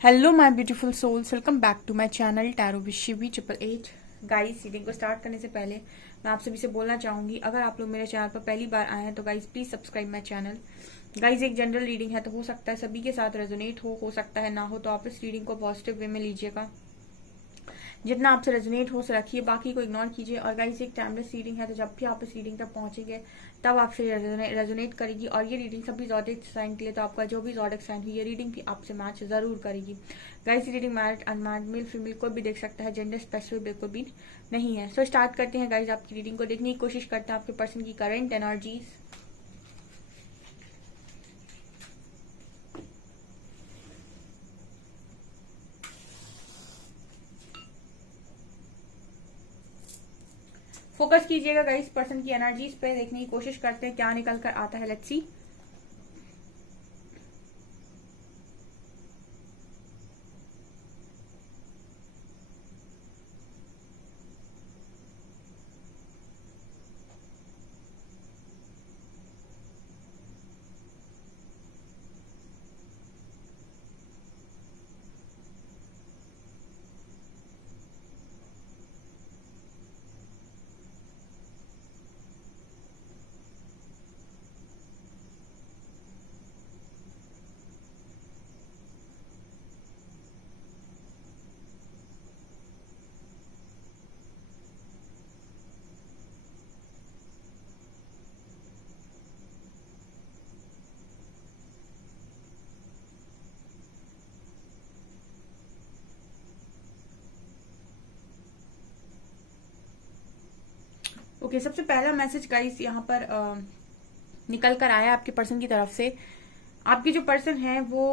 Hello my beautiful souls, welcome back to my channel tarot with Shivi 888। Guys, reading को start करने से पहले मैं आप सभी से बोलना चाहूंगी, अगर आप लोग मेरे चैनल पर पहली बार आए हैं तो guys please subscribe my channel. Guys, एक जनरल रीडिंग है तो हो सकता है सभी के साथ रेजोनेट हो सकता है ना हो, तो आप इस रीडिंग को पॉजिटिव वे में लीजिएगा। जितना आपसे रेजोनेट हो रखिए, बाकी को इग्नोर कीजिए। और गाइस, एक टाइमलेस रीडिंग है तो जब भी आप इस रीडिंग तक पहुंचेंगे तब आपसे रेजोनेट करेगी। और ये रीडिंग सभी ज़ोडिक साइन के लिए, तो आपका जो भी ज़ोडिक साइन है ये रीडिंग भी आपसे मैच जरूर करेगी। Guys, reading married unmarried male female कोई भी देख सकता है, जेंडर स्पेसिफिक बिल्कुल भी नहीं है। सो स्टार्ट करते हैं गाइस, आपकी रीडिंग को देखने की कोशिश करते हैं आपके पर्सन की करेंट एनर्जीज। फोकस कीजिएगा गाइस, पर्सन की एनर्जीज पे देखने की कोशिश करते हैं क्या निकल कर आता है। Let's see. ओके, सबसे पहला मैसेज गाइस यहाँ पर निकल कर आया आपके पर्सन की तरफ से। आपके जो पर्सन है वो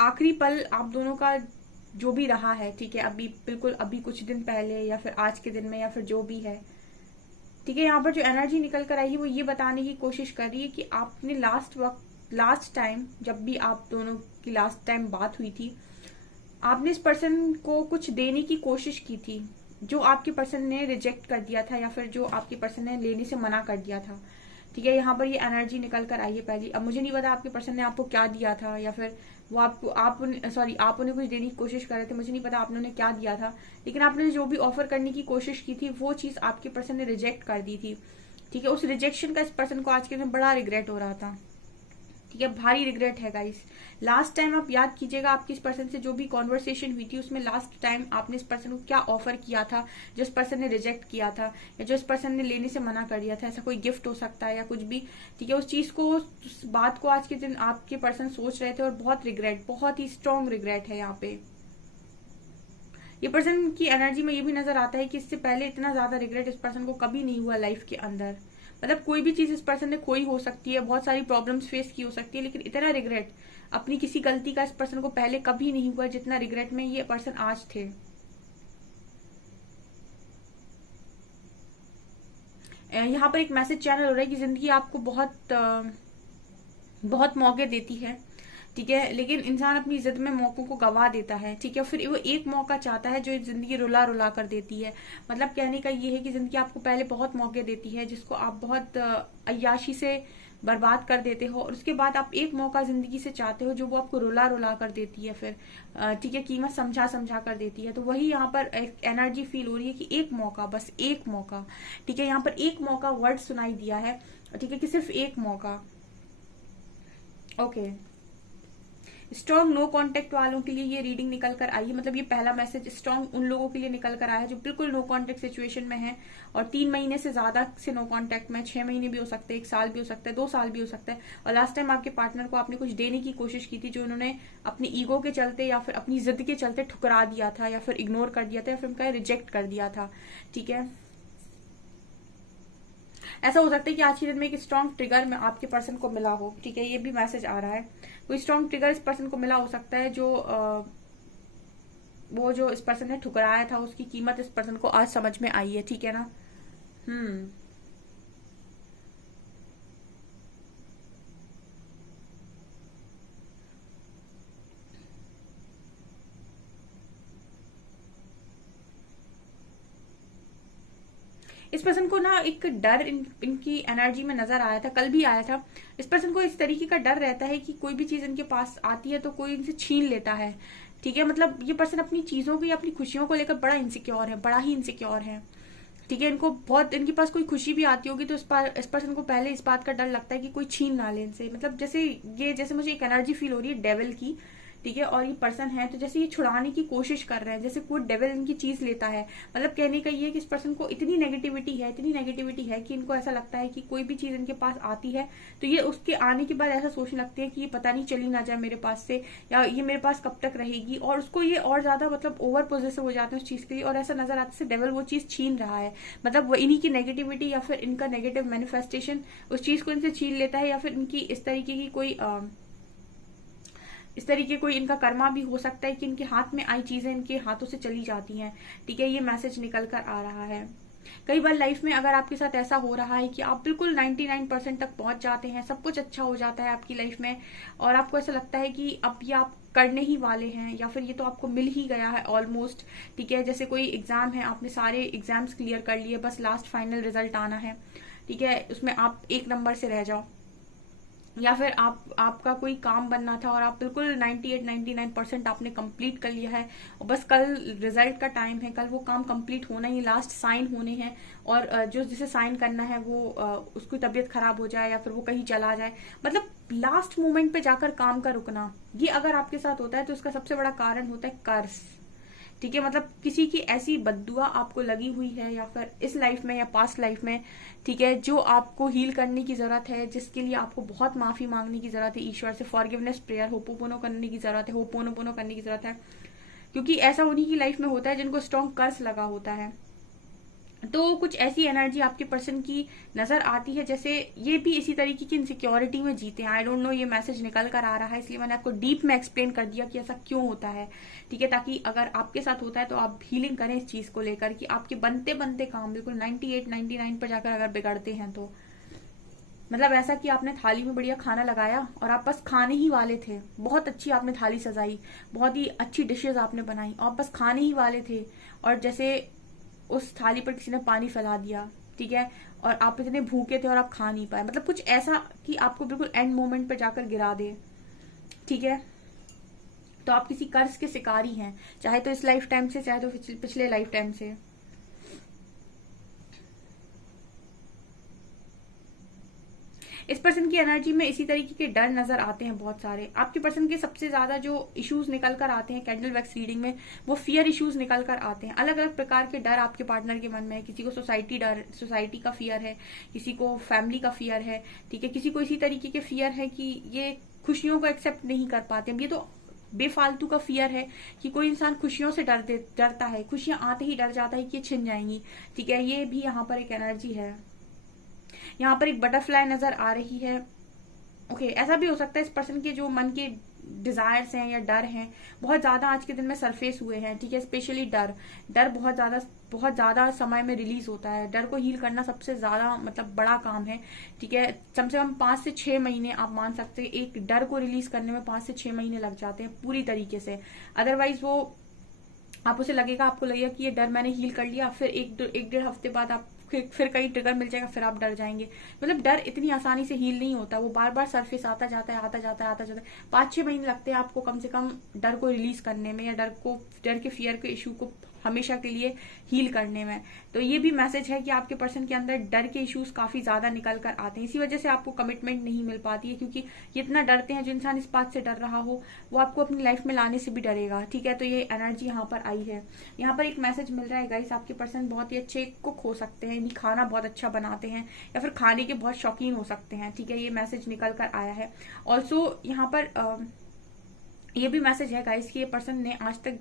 आखिरी पल आप दोनों का जो भी रहा है, ठीक है, अभी बिल्कुल अभी कुछ दिन पहले या फिर आज के दिन में या फिर जो भी है, ठीक है, यहाँ पर जो एनर्जी निकल कर आई है वो ये बताने की कोशिश कर रही है कि आपने लास्ट टाइम जब भी आप दोनों की लास्ट टाइम बात हुई थी, आपने इस पर्सन को कुछ देने की कोशिश की थी जो आपके पर्सन ने रिजेक्ट कर दिया था या फिर जो आपके पर्सन ने लेने से मना कर दिया था। ठीक है, यहाँ पर ये एनर्जी निकल कर आई है पहली। अब मुझे नहीं पता आपके पर्सन ने आपको क्या दिया था या फिर वो आपको आप उन्हें कुछ देने की कोशिश कर रहे थे, मुझे नहीं पता आपने उन्हें क्या दिया था, लेकिन आपने जो भी ऑफर करने की कोशिश की थी वो चीज आपके पर्सन ने रिजेक्ट कर दी थी। ठीक है, उस रिजेक्शन का इस पर्सन को आज के दिन बड़ा रिग्रेट हो रहा था। ठीक है, भारी रिग्रेट है गाइस। लास्ट टाइम आप याद कीजिएगा आपकी इस पर्सन से जो भी कॉन्वर्सेशन हुई थी उसमें लास्ट टाइम आपने इस पर्सन को क्या ऑफर किया था जो इस पर्सन ने रिजेक्ट किया था या जो इस पर्सन ने लेने से मना कर दिया था। ऐसा कोई गिफ्ट हो सकता है या कुछ भी। ठीक है, उस चीज को, उस बात को आज के दिन आपके पर्सन सोच रहे थे और बहुत रिग्रेट, बहुत ही स्ट्रॉन्ग रिग्रेट है यहाँ पे। ये पर्सन की एनर्जी में ये भी नजर आता है कि इससे पहले इतना ज्यादा रिग्रेट इस पर्सन को कभी नहीं हुआ लाइफ के अंदर। मतलब कोई भी चीज इस पर्सन ने खोई हो सकती है, बहुत सारी प्रॉब्लम्स फेस की हो सकती है, लेकिन इतना रिग्रेट अपनी किसी गलती का इस पर्सन को पहले कभी नहीं हुआ जितना रिग्रेट में ये पर्सन आज थे। यहाँ पर एक मैसेज चैनल हो रहा है कि जिंदगी आपको बहुत मौके देती है। ठीक है, लेकिन इंसान अपनी जिद में मौकों को गवा देता है। ठीक है, फिर वो एक मौका चाहता है जो जिंदगी रुला रुला कर देती है। मतलब कहने का ये है कि जिंदगी आपको पहले बहुत मौके देती है जिसको आप बहुत अय्याशी से बर्बाद कर देते हो, और उसके बाद आप एक मौका जिंदगी से चाहते हो जो वो आपको रुला रुला कर देती है, फिर ठीक है, कीमत समझा समझा कर देती है। तो वही यहाँ पर एक एनर्जी फील हो रही है कि एक मौका, बस एक मौका। ठीक है, यहाँ पर एक मौका वर्ड सुनाई दिया है। ठीक है, कि सिर्फ एक मौका। ओके, स्ट्रॉन्ग नो कांटेक्ट वालों के लिए ये रीडिंग निकल कर आई है। मतलब ये पहला मैसेज स्ट्रॉन्ग उन लोगों के लिए निकल कर आया है जो बिल्कुल नो कांटेक्ट सिचुएशन में है और 3 महीने से ज्यादा से नो कांटेक्ट में, 6 महीने भी हो सकते हैं, 1 साल भी हो सकता है, 2 साल भी हो सकता है। और लास्ट टाइम आपके पार्टनर को आपने कुछ देने की कोशिश की थी जो उन्होंने अपनी ईगो के चलते या फिर अपनी जिद के चलते ठुकरा दिया था या फिर इग्नोर कर दिया था या फिर उनका रिजेक्ट कर दिया था। ठीक है, ऐसा हो सकता है कि आज के दिन में एक स्ट्रॉन्ग ट्रिगर में आपके पर्सन को मिला हो। ठीक है, ये भी मैसेज आ रहा है, कोई स्ट्रॉन्ग ट्रिगर इस पर्सन को मिला हो सकता है जो वो जो इस पर्सन ने ठुकराया था उसकी कीमत इस पर्सन को आज समझ में आई है। ठीक है ना। हम्म। इस पर्सन को ना एक डर इनकी एनर्जी में नजर आया था, कल भी आया था। इस पर्सन को इस तरीके का डर रहता है कि कोई भी चीज इनके पास आती है तो कोई इनसे छीन लेता है, ठीक है। मतलब ये पर्सन अपनी चीजों को या अपनी खुशियों को लेकर बड़ा इनसिक्योर है, बड़ा ही इनसिक्योर है, ठीक है। इनको बहुत, इनके पास कोई खुशी भी आती होगी तो इस पर्सन को पहले इस बात का डर लगता है कि कोई छीन ना ले इनसे। मतलब जैसे मुझे एक एनर्जी फील हो रही है डेविल की, ठीक है। और ये पर्सन है तो जैसे ये छुड़ाने की कोशिश कर रहे हैं, जैसे कोई डेविल इनकी चीज लेता है। मतलब कहने का ये है कि इस पर्सन को इतनी नेगेटिविटी है कि इनको ऐसा लगता है कि कोई भी चीज इनके पास आती है तो ये उसके आने के बाद ऐसा सोचने लगते हैं कि ये पता नहीं चली ना जाए मेरे पास से, या ये मेरे पास कब तक रहेगी। और उसको ये और ज्यादा मतलब ओवर पोजेसिव हो जाते हैं उस चीज के लिए, और ऐसा नजर आता है डेविल वो चीज छीन रहा है। मतलब वो इन्हीं की नेगेटिविटी या फिर इनका नेगेटिव मैनिफेस्टेशन उस चीज को इनसे छीन लेता है, या फिर इनकी इस तरीके कोई इनका कर्मा भी हो सकता है कि इनके हाथ में आई चीजें इनके हाथों से चली जाती हैं, ठीक है। ये मैसेज निकल कर आ रहा है। कई बार लाइफ में अगर आपके साथ ऐसा हो रहा है कि आप बिल्कुल 99% तक पहुंच जाते हैं, सब कुछ अच्छा हो जाता है आपकी लाइफ में, और आपको ऐसा लगता है कि अब ये आप करने ही वाले हैं, या फिर ये तो आपको मिल ही गया है ऑलमोस्ट, ठीक है। जैसे कोई एग्जाम है, आपने सारे एग्जाम्स क्लियर कर लिए, बस लास्ट फाइनल रिजल्ट आना है, ठीक है। उसमें आप 1 नंबर से रह जाओ, या फिर आपका कोई काम बनना था और आप बिल्कुल 98-99% आपने कंप्लीट कर लिया है, और बस कल रिजल्ट का टाइम है, कल वो काम कंप्लीट होना ही, लास्ट साइन होने हैं, और जो जिसे साइन करना है वो उसकी तबीयत खराब हो जाए या फिर वो कहीं चला जाए। मतलब लास्ट मोमेंट पे जाकर काम का रुकना, ये अगर आपके साथ होता है तो उसका सबसे बड़ा कारण होता है कर्ज, ठीक है। मतलब किसी की ऐसी बद्दुआ आपको लगी हुई है, या फिर इस लाइफ में या पास्ट लाइफ में, ठीक है, जो आपको हील करने की जरूरत है, जिसके लिए आपको बहुत माफी मांगने की जरूरत है ईश्वर से, फॉरगिवनेस प्रेयर, होपोपोनो करने की जरूरत है, होपोनोपोनो करने की जरूरत है, क्योंकि ऐसा उन्हीं की लाइफ में होता है जिनको स्ट्रॉन्ग कर्ज लगा होता है। तो कुछ ऐसी एनर्जी आपके पर्सन की नजर आती है, जैसे ये भी इसी तरीके की इनसिक्योरिटी में जीते हैं। आई डोंट नो, ये मैसेज निकल कर आ रहा है, इसलिए मैंने आपको डीप में एक्सप्लेन कर दिया कि ऐसा क्यों होता है, ठीक है। ताकि अगर आपके साथ होता है तो आप हीलिंग करें इस चीज को लेकर कि आपके बनते बनते काम बिल्कुल 98-99 पर जाकर अगर बिगड़ते हैं तो, मतलब ऐसा कि आपने थाली में बढ़िया खाना लगाया और आप बस खाने ही वाले थे, बहुत अच्छी आपने थाली सजाई, बहुत ही अच्छी डिशेज आपने बनाई, और बस खाने ही वाले थे, और जैसे उस थाली पर किसी ने पानी फैला दिया, ठीक है, और आप इतने भूखे थे और आप खा नहीं पाए। मतलब कुछ ऐसा कि आपको बिल्कुल एंड मोमेंट पर जाकर गिरा दे, ठीक है। तो आप किसी कर्ज के शिकारी हैं, चाहे तो इस लाइफ टाइम से, चाहे तो पिछले लाइफ टाइम से। इस पर्सन की एनर्जी में इसी तरीके के डर नजर आते हैं बहुत सारे। आपके पर्सन के सबसे ज्यादा जो इश्यूज निकल कर आते हैं कैंडल वैक्स रीडिंग में, वो फियर इश्यूज निकल कर आते हैं। अलग अलग प्रकार के डर आपके पार्टनर के मन में है। किसी को सोसाइटी का फियर है, किसी को फैमिली का फियर है, ठीक है। किसी को इसी तरीके के फियर है कि ये खुशियों को एक्सेप्ट नहीं कर पाते। ये तो बेफालतू का फियर है कि कोई इंसान खुशियों से डरता है, खुशियां आते ही डर जाता है कि ये छिन जाएंगी, ठीक है। ये भी यहाँ पर एक एनर्जी है। यहाँ पर एक बटरफ्लाई नजर आ रही है। ओके, ऐसा भी हो सकता है इस पर्सन के जो मन के डिजायर्स हैं या डर हैं बहुत ज्यादा आज के दिन में सरफेस हुए हैं, ठीक है। स्पेशली डर बहुत ज्यादा समय में रिलीज होता है। डर को हील करना सबसे ज्यादा मतलब बड़ा काम है, ठीक है। कम से कम 5 से 6 महीने आप मान सकते हैं एक डर को रिलीज करने में 5 से 6 महीने लग जाते हैं पूरी तरीके से। अदरवाइज वो आपको लगेगा कि ये डर मैंने हील कर लिया, फिर एक 1.5 हफ्ते बाद आप फिर कहीं ट्रिगर मिल जाएगा, फिर आप डर जाएंगे। मतलब डर इतनी आसानी से हील नहीं होता, वो बार बार सरफेस आता जाता है। 5-6 महीने लगते हैं आपको कम से कम डर को रिलीज करने में, या डर के फियर के इशू को हमेशा के लिए हील करने में। तो ये भी मैसेज है कि आपके पर्सन के अंदर डर के इश्यूज काफी ज्यादा निकल कर आते हैं। इसी वजह से आपको कमिटमेंट नहीं मिल पाती है, क्योंकि ये इतना डरते हैं। जो इंसान इस बात से डर रहा हो वो आपको अपनी लाइफ में लाने से भी डरेगा, ठीक है। तो ये एनर्जी यहाँ पर आई है। यहाँ पर एक मैसेज मिल रहा है गाइस, आपके पर्सन बहुत ही अच्छे कुक हो सकते हैं, खाना बहुत अच्छा बनाते हैं, या फिर खाने के बहुत शौकीन हो सकते हैं, ठीक है। ये मैसेज निकल कर आया है। ऑल्सो यहाँ पर ये भी मैसेज है गाइस कि ये पर्सन ने आज तक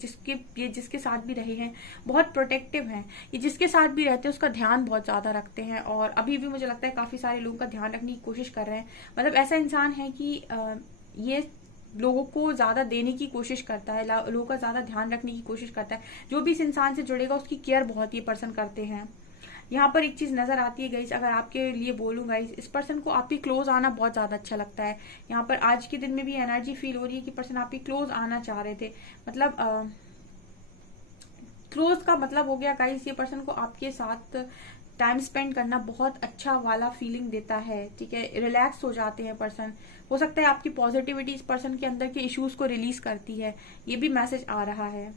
जिसके साथ भी रहे हैं बहुत प्रोटेक्टिव हैं। ये जिसके साथ भी रहते हैं उसका ध्यान बहुत ज्यादा रखते हैं, और अभी भी मुझे लगता है काफी सारे लोगों का ध्यान रखने की कोशिश कर रहे हैं। मतलब ऐसा इंसान है कि ये लोगों को ज्यादा देने की कोशिश करता है, लोगों का ज्यादा ध्यान रखने की कोशिश करता है। जो भी इस इंसान से जुड़ेगा उसकी केयर बहुत ये पर्सन करते हैं। यहाँ पर एक चीज नजर आती है गाइस, अगर आपके लिए बोलूं गाइस, इस पर्सन को आपके क्लोज आना बहुत ज्यादा अच्छा लगता है। यहाँ पर आज के दिन में भी एनर्जी फील हो रही है कि पर्सन आपके क्लोज आना चाह रहे थे। मतलब क्लोज का मतलब हो गया गाइस, ये पर्सन को आपके साथ टाइम स्पेंड करना बहुत अच्छा वाला फीलिंग देता है, ठीक है, रिलैक्स हो जाते हैं पर्सन। हो सकता है आपकी पॉजिटिविटी इस पर्सन के अंदर के इश्यूज को रिलीज करती है, ये भी मैसेज आ रहा है।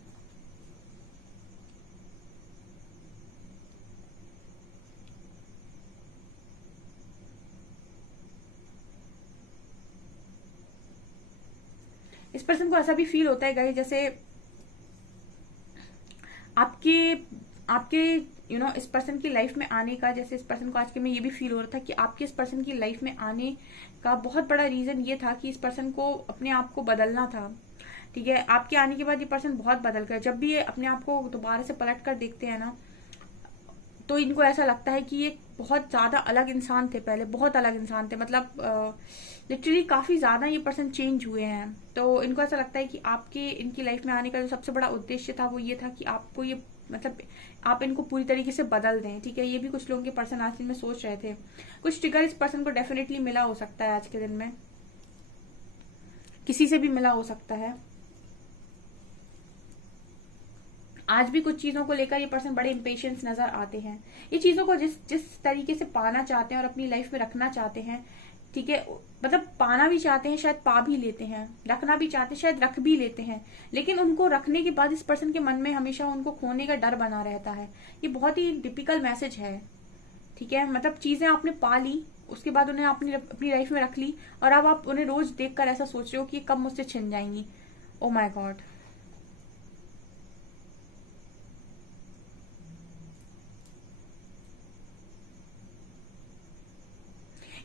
इस पर्सन को ऐसा भी फील होता है गाइस, जैसे आपके आपके इस पर्सन की लाइफ में आने का, जैसे इस पर्सन को आज के में ये भी फील हो रहा था कि आपके इस पर्सन की लाइफ में आने का बहुत बड़ा रीजन ये था कि इस पर्सन को अपने आप को बदलना था, ठीक है। आपके आने के बाद ये पर्सन बहुत बदल गया। जब भी ये अपने आप को दोबारा से पलट कर देखते हैं ना, तो इनको ऐसा लगता है कि ये बहुत ज्यादा अलग इंसान थे, पहले बहुत अलग इंसान थे, मतलब लिटरली काफी ज्यादा ये पर्सन चेंज हुए हैं। तो इनको ऐसा लगता है कि आपके इनकी लाइफ में आने का जो सबसे बड़ा उद्देश्य था वो ये था कि आपको ये, मतलब आप इनको पूरी तरीके से बदल दें, ठीक है। ये भी कुछ लोगों के पर्सन आज दिन में सोच रहे थे। कुछ ट्रिगर इस पर्सन को डेफिनेटली मिला हो सकता है आज के दिन में, किसी से भी मिला हो सकता है। आज भी कुछ चीजों को लेकर ये पर्सन बड़े इम्पेशंस नजर आते हैं। ये चीजों को जिस जिस तरीके से पाना चाहते हैं और अपनी लाइफ में रखना चाहते हैं, ठीक है, मतलब पाना भी चाहते हैं, शायद पा भी लेते हैं, रखना भी चाहते हैं, शायद रख भी लेते हैं, लेकिन उनको रखने के बाद इस पर्सन के मन में हमेशा उनको खोने का डर बना रहता है। ये बहुत ही टिपिकल मैसेज है, ठीक है। मतलब चीजें आपने पा ली, उसके बाद उन्हें आपने अपनी लाइफ में रख ली, और अब आप उन्हें रोज देखकर ऐसा सोच रहे हो कि कब मुझसे छिन जाएंगी। Oh my God.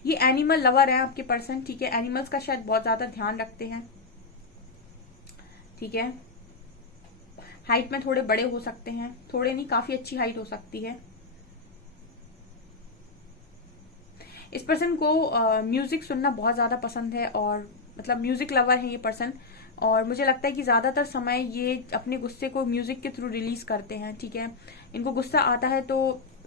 ये एनिमल लवर है आपके पर्सन, ठीक है। एनिमल्स का शायद बहुत ज्यादा ध्यान रखते हैं, ठीक है। हाइट में थोड़े बड़े हो सकते हैं, थोड़े नहीं, काफी अच्छी हाइट हो सकती है। इस पर्सन को म्यूजिक सुनना बहुत ज्यादा पसंद है, और मतलब म्यूजिक लवर है ये पर्सन। और मुझे लगता है कि ज्यादातर समय ये अपने गुस्से को म्यूजिक के थ्रू रिलीज करते हैं, ठीक है। इनको गुस्सा आता है तो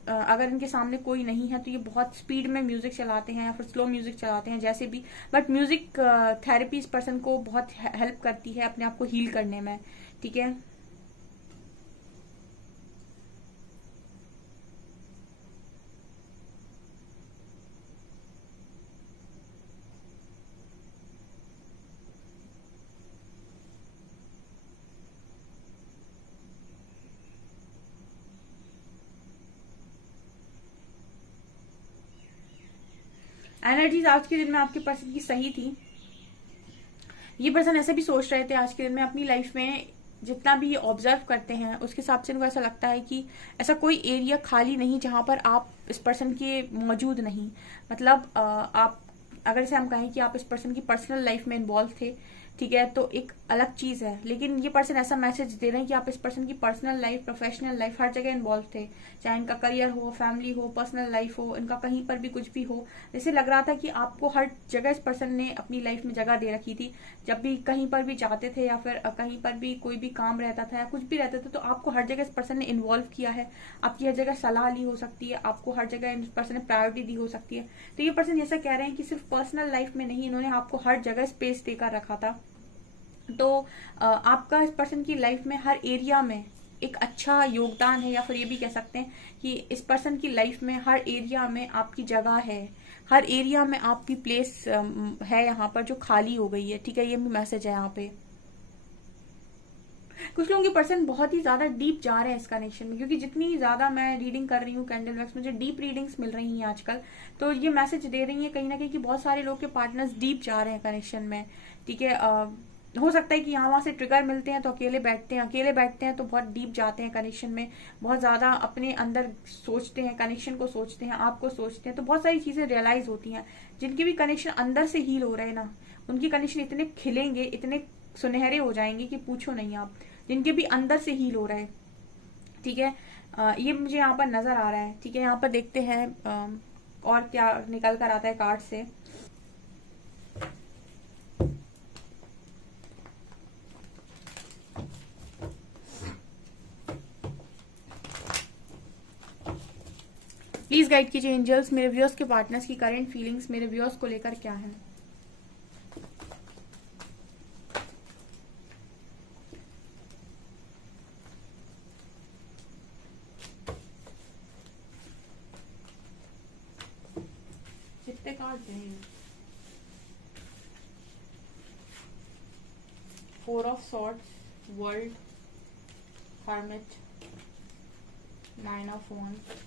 अगर इनके सामने कोई नहीं है तो ये बहुत स्पीड में म्यूजिक चलाते हैं या फिर स्लो म्यूजिक चलाते हैं, जैसे भी। बट म्यूजिक थेरेपी इस पर्सन को बहुत हेल्प करती है अपने आप को हील करने में, ठीक है। एनर्जीज आज के दिन में आपके पर्सन की सही थी। ये पर्सन ऐसे भी सोच रहे थे आज के दिन में, अपनी लाइफ में जितना भी ये ऑब्जर्व करते हैं उसके हिसाब से इनको ऐसा लगता है कि ऐसा कोई एरिया खाली नहीं जहां पर आप इस पर्सन के मौजूद नहीं। मतलब आप अगर जैसे हम कहें कि आप इस पर्सन की पर्सनल लाइफ में इन्वॉल्व थे, ठीक है, तो एक अलग चीज है। लेकिन ये पर्सन ऐसा मैसेज दे रहे हैं कि आप इस पर्सन की पर्सनल लाइफ, प्रोफेशनल लाइफ, हर जगह इन्वॉल्व थे। चाहे इनका करियर हो, फैमिली हो, पर्सनल लाइफ हो, इनका कहीं पर भी कुछ भी हो। जैसे लग रहा था कि आपको हर जगह इस पर्सन ने अपनी लाइफ में जगह दे रखी थी। जब भी कहीं पर भी जाते थे या फिर कहीं पर भी कोई भी काम रहता था या कुछ भी रहता था, तो आपको हर जगह इस पर्सन ने इन्वॉल्व किया है। आपकी हर जगह सलाह ली हो सकती है, आपको हर जगह इस पर्सन ने प्रायोरिटी दी हो सकती है। तो ये पर्सन ऐसा कह रहे हैं कि सिर्फ पर्सनल लाइफ में नहीं, इन्होंने आपको हर जगह स्पेस देकर रखा था। तो आपका इस पर्सन की लाइफ में हर एरिया में एक अच्छा योगदान है, या फिर ये भी कह सकते हैं कि इस पर्सन की लाइफ में हर एरिया में आपकी जगह है, हर एरिया में आपकी प्लेस है यहाँ पर जो खाली हो गई है, ठीक है। ये भी मैसेज है यहाँ पे। कुछ लोगों के पर्सन बहुत ही ज्यादा डीप जा रहे हैं इस कनेक्शन में, क्योंकि जितनी ज्यादा मैं रीडिंग कर रही हूँ कैंडल वैक्स, मुझे डीप रीडिंग्स मिल रही हैं आजकल। तो ये मैसेज दे रही है कहीं ना कहीं कि बहुत सारे लोग के पार्टनर्स डीप जा रहे हैं कनेक्शन में, ठीक है। हो सकता है कि यहाँ वहां से ट्रिगर मिलते हैं तो अकेले बैठते हैं, अकेले बैठते हैं तो बहुत डीप जाते हैं कनेक्शन में, बहुत ज्यादा अपने अंदर सोचते हैं, कनेक्शन को सोचते हैं, आपको सोचते हैं, तो बहुत सारी चीजें रियलाइज होती हैं। जिनके भी कनेक्शन अंदर से हील हो रहे हैं ना, उनकी कनेक्शन इतने खिलेंगे, इतने सुनहरे हो जाएंगे कि पूछो नहीं आप। जिनके भी अंदर से हील हो रहे हैं, ठीक है। ये मुझे यहाँ पर नजर आ रहा है, ठीक है। यहाँ पर देखते हैं और क्या निकल कर आता है कार्ड से। प्लीज गाइड कीजिए एंजल्स, मेरे व्यूअर्स के पार्टनर्स की करंट फीलिंग्स मेरे व्यूअर्स को लेकर क्या है। सस्ते कार्ड हैं। 4 of swords, world, hermit, 9 of wands,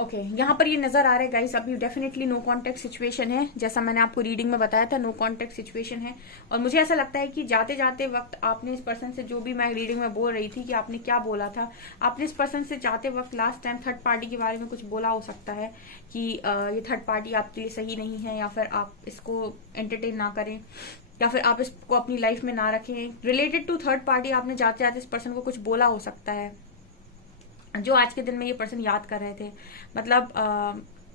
okay यहाँ पर ये नजर आ रहा है गाइस, अभी डेफिनेटली नो कॉन्टेक्ट सिचुएशन है, जैसा मैंने आपको रीडिंग में बताया था, नो कॉन्टेक्ट सिचुएशन है। और मुझे ऐसा लगता है कि जाते जाते वक्त आपने इस पर्सन से, जो भी मैं रीडिंग में बोल रही थी कि आपने क्या बोला था, आपने इस पर्सन से जाते वक्त लास्ट टाइम थर्ड पार्टी के बारे में कुछ बोला हो सकता है कि ये थर्ड पार्टी आपके लिए सही नहीं है, या फिर आप इसको एंटरटेन ना करें, या फिर आप इसको अपनी लाइफ में ना रखें। रिलेटेड टू थर्ड पार्टी आपने जाते जाते इस पर्सन को कुछ बोला हो सकता है, जो आज के दिन में ये पर्सन याद कर रहे थे। मतलब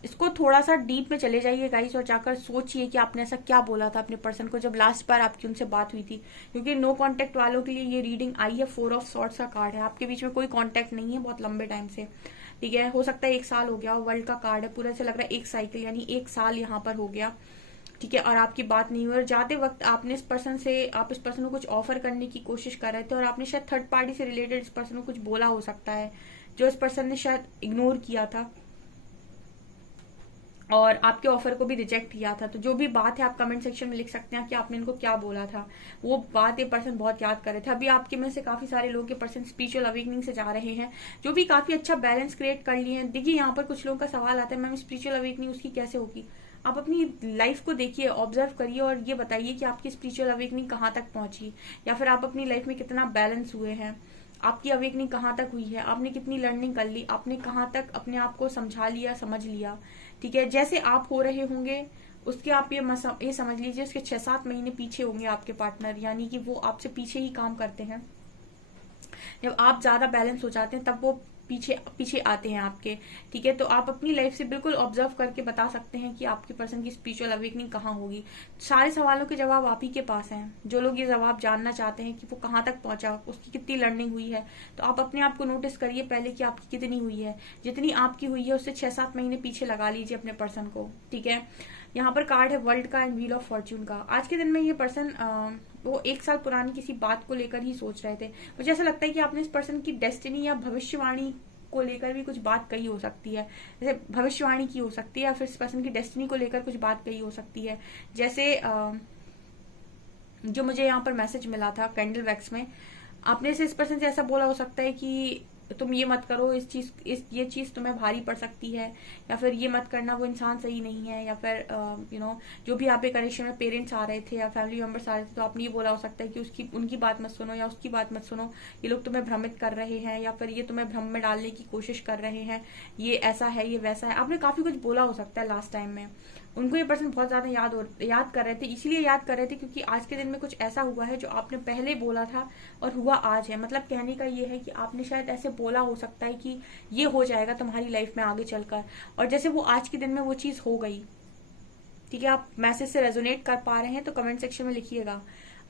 इसको थोड़ा सा डीप में चले जाइए गाइस और जाकर सोचिए कि आपने ऐसा क्या बोला था अपने पर्सन को जब लास्ट बार आपकी उनसे बात हुई थी, क्योंकि नो कांटेक्ट वालों के लिए ये रीडिंग आई है। 4 ऑफ सॉर्ड्स का कार्ड है, आपके बीच में कोई कांटेक्ट नहीं है बहुत लंबे टाइम से, ठीक है। हो सकता है 1 साल हो गया, वर्ल्ड का कार्ड है, पूरा से लग रहा है एक साइकिल, यानी 1 साल यहाँ पर हो गया, ठीक है। और आपकी बात नहीं हुई, और जाते वक्त आपने इस पर्सन से, आप इस पर्सन को कुछ ऑफर करने की कोशिश कर रहे थे, और आपने शायद थर्ड पार्टी से रिलेटेड इस पर्सन को कुछ बोला हो सकता है, जो इस पर्सन ने शायद इग्नोर किया था और आपके ऑफर को भी रिजेक्ट किया था। तो जो भी बात है आप कमेंट सेक्शन में लिख सकते हैं कि आपने इनको क्या बोला था, वो बात ये पर्सन बहुत याद कर रहे थे। अभी आपके में से काफी सारे लोग ये पर्सन स्पिरिचुअल अवेकनिंग से जा रहे हैं, जो भी काफी अच्छा बैलेंस क्रिएट कर लिए हैं। देखिए यहाँ पर कुछ लोगों का सवाल आता है, मैम स्पिरिचुअल अवेकनिंग उसकी कैसे होगी। आप अपनी लाइफ को देखिए, ऑब्जर्व करिए और ये बताइए कि आपकी स्पिरिचुअल अवेकनिंग कहाँ तक पहुंची, या फिर आप अपनी लाइफ में कितना बैलेंस हुए हैं, आपकी अवेकनिंग कहाँ तक हुई है, आपने कितनी लर्निंग कर ली, आपने कहाँ तक अपने आप को समझा लिया, समझ लिया, ठीक है। जैसे आप हो रहे होंगे उसके आप ये समझ लीजिए उसके 6-7 महीने पीछे होंगे आपके पार्टनर, यानी कि वो आपसे पीछे ही काम करते हैं। जब आप ज्यादा बैलेंस हो जाते हैं तब वो पीछे पीछे आते हैं आपके, ठीक है। तो आप अपनी लाइफ से बिल्कुल ऑब्जर्व करके बता सकते हैं कि आपके पर्सन की स्पिरिचुअल अवेकनिंग कहाँ होगी। सारे सवालों के जवाब आप ही के पास हैं। जो लोग ये जवाब जानना चाहते हैं कि वो कहाँ तक पहुंचा, उसकी कितनी लर्निंग हुई है, तो आप अपने आप को नोटिस करिए पहले कि आपकी कितनी हुई है। जितनी आपकी हुई है उससे 6-7 महीने पीछे लगा लीजिए अपने पर्सन को, ठीक है। यहाँ पर कार्ड है वर्ल्ड का एंड व्हील ऑफ फॉर्च्यून का। आज के दिन में ये पर्सन वो 1 साल पुरानी किसी बात को लेकर ही सोच रहे थे। मुझे ऐसा लगता है कि आपने इस पर्सन की डेस्टिनी या भविष्यवाणी को लेकर भी कुछ बात कही हो सकती है, जैसे भविष्यवाणी की हो सकती है, या फिर इस पर्सन की डेस्टिनी को लेकर कुछ बात कही हो सकती है। जैसे जो मुझे यहाँ पर मैसेज मिला था कैंडल वैक्स में, आपने से इस पर्सन से ऐसा बोला हो सकता है कि तुम ये मत करो, ये चीज तुम्हें भारी पड़ सकती है, या फिर ये मत करना, वो इंसान सही नहीं है, या फिर जो भी आपके कनेक्शन में पेरेंट्स आ रहे थे या फैमिली मेंबर्स आ रहे थे, तो आपने ये बोला हो सकता है कि उनकी बात मत सुनो या उसकी बात मत सुनो, ये लोग तुम्हें भ्रमित कर रहे हैं, या फिर ये तुम्हें भ्रम में डालने की कोशिश कर रहे हैं, ये ऐसा है, ये वैसा है। आपने काफी कुछ बोला हो सकता है लास्ट टाइम में। उनको ये पर्सन बहुत ज्यादा याद कर रहे थे, इसीलिए याद कर रहे थे क्योंकि आज के दिन में कुछ ऐसा हुआ है जो आपने पहले बोला था और हुआ आज है। मतलब कहने का ये है कि आपने शायद ऐसे बोला हो सकता है कि ये हो जाएगा तुम्हारी लाइफ में आगे चलकर, और जैसे वो आज के दिन में वो चीज हो गई, ठीक है। आप मैसेज से रेजोनेट कर पा रहे हैं तो कमेंट सेक्शन में लिखिएगा।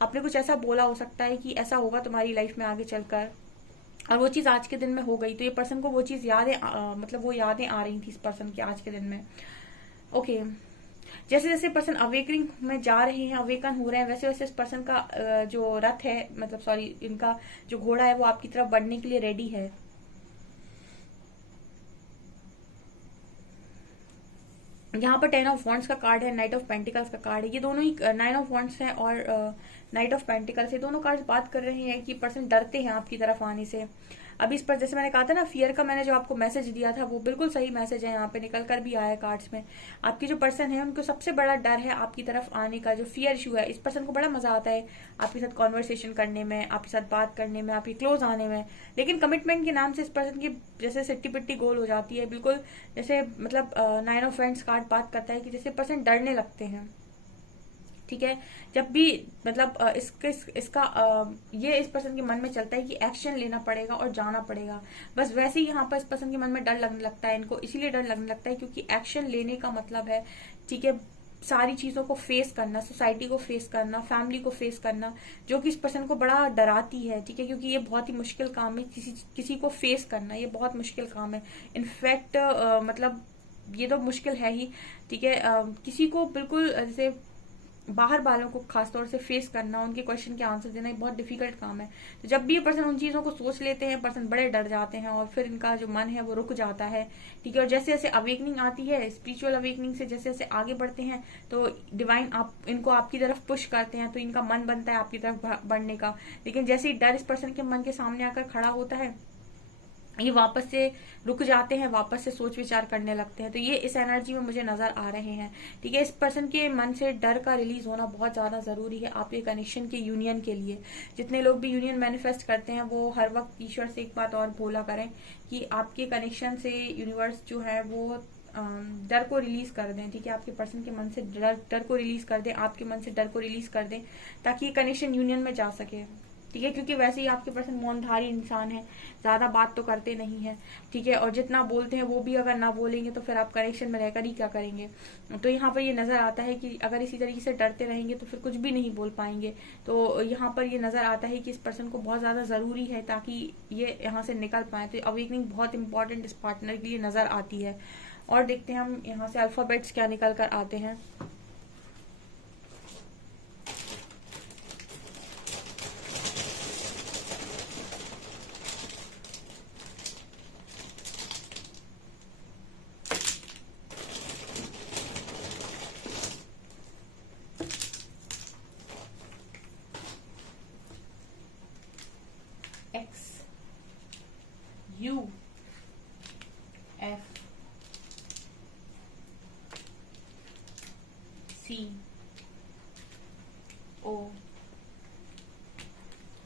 आपने कुछ ऐसा बोला हो सकता है कि ऐसा होगा तुम्हारी लाइफ में आगे चलकर, और वो चीज आज के दिन में हो गई, तो ये पर्सन को वो चीज मतलब वो यादें आ रही थी इस पर्सन के आज के दिन में। ओके, जैसे जैसे पर्सन अवेकनिंग में जा रहे हैं, अवेकन हो रहे हैं, वैसे वैसे इस पर्सन का जो रथ है, मतलब सॉरी, इनका जो घोड़ा है वो आपकी तरफ बढ़ने के लिए रेडी है। यहाँ पर 10 ऑफ वॉन्ड्स का कार्ड है, नाइट ऑफ पेंटिकल्स का कार्ड है। ये दोनों ही 9 ऑफ वॉन्ड्स है और नाइट ऑफ पेंटिकल्स, ये दोनों कार्ड बात कर रहे हैं कि पर्सन डरते हैं आपकी तरफ आने से। अभी इस पर जैसे मैंने कहा था ना, फियर का मैंने जो आपको मैसेज दिया था वो बिल्कुल सही मैसेज है, यहाँ पे निकल कर भी आया है कार्ड्स में। आपकी जो पर्सन है उनको सबसे बड़ा डर है आपकी तरफ आने का, जो फियर इशू है। इस पर्सन को बड़ा मजा आता है आपके साथ कॉन्वर्सेशन करने में, आपके साथ बात करने में, आपके क्लोज आने में, लेकिन कमिटमेंट के नाम से इस पर्सन की जैसे सिट्टी पिट्टी गोल हो जाती है, बिल्कुल जैसे मतलब 9 ऑफ फ्रेंड्स कार्ड बात करता है कि जैसे पर्सन डरने लगते हैं, ठीक है। जब भी मतलब इसका ये इस पर्सन के मन में चलता है कि एक्शन लेना पड़ेगा और जाना पड़ेगा, बस वैसे ही यहाँ पर इस पर्सन के मन में डर लगने लगता है। इनको इसीलिए डर लगने लगता है क्योंकि एक्शन लेने का मतलब है, ठीक है, सारी चीजों को फेस करना, सोसाइटी को फेस करना, फैमिली को फेस करना, जो कि इस पर्सन को बड़ा डराती है, ठीक है, क्योंकि ये बहुत ही मुश्किल काम है। किसी को फेस करना ये बहुत मुश्किल काम है। इनफैक्ट मतलब ये तो मुश्किल है ही, ठीक है। किसी को बिल्कुल जैसे बाहर वालों को खासतौर से फेस करना, उनके क्वेश्चन के आंसर देना एक बहुत डिफिकल्ट काम है। तो जब भी ये पर्सन उन चीज़ों को सोच लेते हैं, पर्सन बड़े डर जाते हैं और फिर इनका जो मन है वो रुक जाता है, ठीक है। और जैसे जैसे अवेकनिंग आती है, स्पिरिचुअल अवेकनिंग से जैसे जैसे आगे बढ़ते हैं तो डिवाइन इनको आपकी तरफ पुश करते हैं, तो इनका मन बनता है आपकी तरफ बढ़ने का। लेकिन जैसे ही डर इस पर्सन के मन के सामने आकर खड़ा होता है, ये वापस से रुक जाते हैं, वापस से सोच विचार करने लगते हैं। तो ये इस एनर्जी में मुझे नजर आ रहे हैं, ठीक है। इस पर्सन के मन से डर का रिलीज होना बहुत ज्यादा जरूरी है आपके कनेक्शन के यूनियन के लिए। जितने लोग भी यूनियन मैनिफेस्ट करते हैं वो हर वक्त ईश्वर से एक बात और बोला करें कि आपके कनेक्शन से यूनिवर्स जो है वो डर को रिलीज कर दें, ठीक है। आपके पर्सन के मन से डर को रिलीज कर दें, आपके मन से डर को रिलीज कर दें, ताकि ये कनेक्शन यूनियन में जा सके, ठीक है। क्योंकि वैसे ही आपके पर्सन मौनधारी इंसान है, ज्यादा बात तो करते नहीं है, ठीक है। और जितना बोलते हैं वो भी अगर ना बोलेंगे तो फिर आप कनेक्शन में रहकर ही क्या करेंगे। तो यहाँ पर ये नजर आता है कि अगर इसी तरीके से डरते रहेंगे तो फिर कुछ भी नहीं बोल पाएंगे। तो यहाँ पर ये नजर आता है कि इस पर्सन को बहुत ज्यादा जरूरी है ताकि ये यहाँ से निकल पाए। तो अवेकनिंग बहुत इंपॉर्टेंट इस पार्टनर के लिए नजर आती है। और देखते हैं हम यहाँ से अल्फाबेट्स क्या निकल कर आते हैं। X U F C O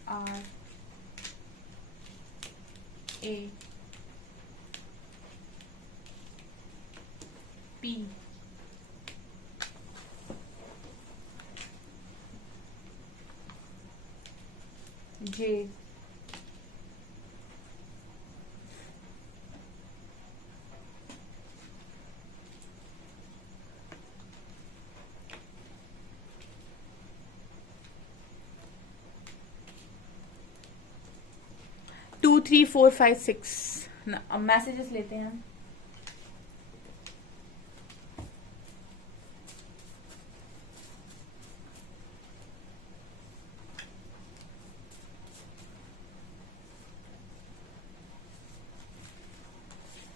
R A P J two 3 4 5 6। अब मैसेजेस लेते हैं।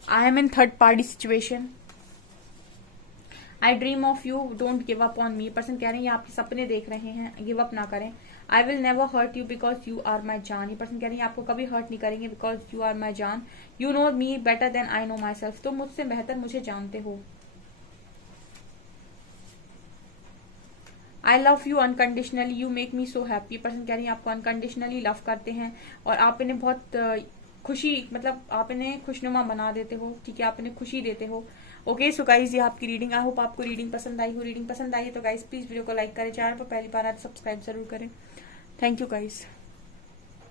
I am in third party situation. I dream of you, don't give up on me. Person कह रहे हैं ये आपके सपने देख रहे हैं, गिव अप ना करें। I will never hurt you because you are my जान। ये पर्सन कह रहे हैं आपको कभी हर्ट नहीं करेंगे बिकॉज यू आर माई जान। You know me better than I know myself. तुम मुझसे बेहतर मुझे जानते हो। I love you unconditionally, you make me so happy. Person कह रही है आपको अनकंडीशनली लव करते हैं और आप इन्हें बहुत खुशी, मतलब आप इन्हें खुशनुमा बना देते हो, ठीक है। आप इन्हें खुशी देते हो। ओके सो गाइज ये आपकी रीडिंग। आई होप आपको रीडिंग पसंद आई हो। रीडिंग पसंद आई है तो गाइज प्लीज वीडियो को लाइक करें, चैनल पर पहली बार आए तो सब्सक्राइब जरूर करें। Thank you guys.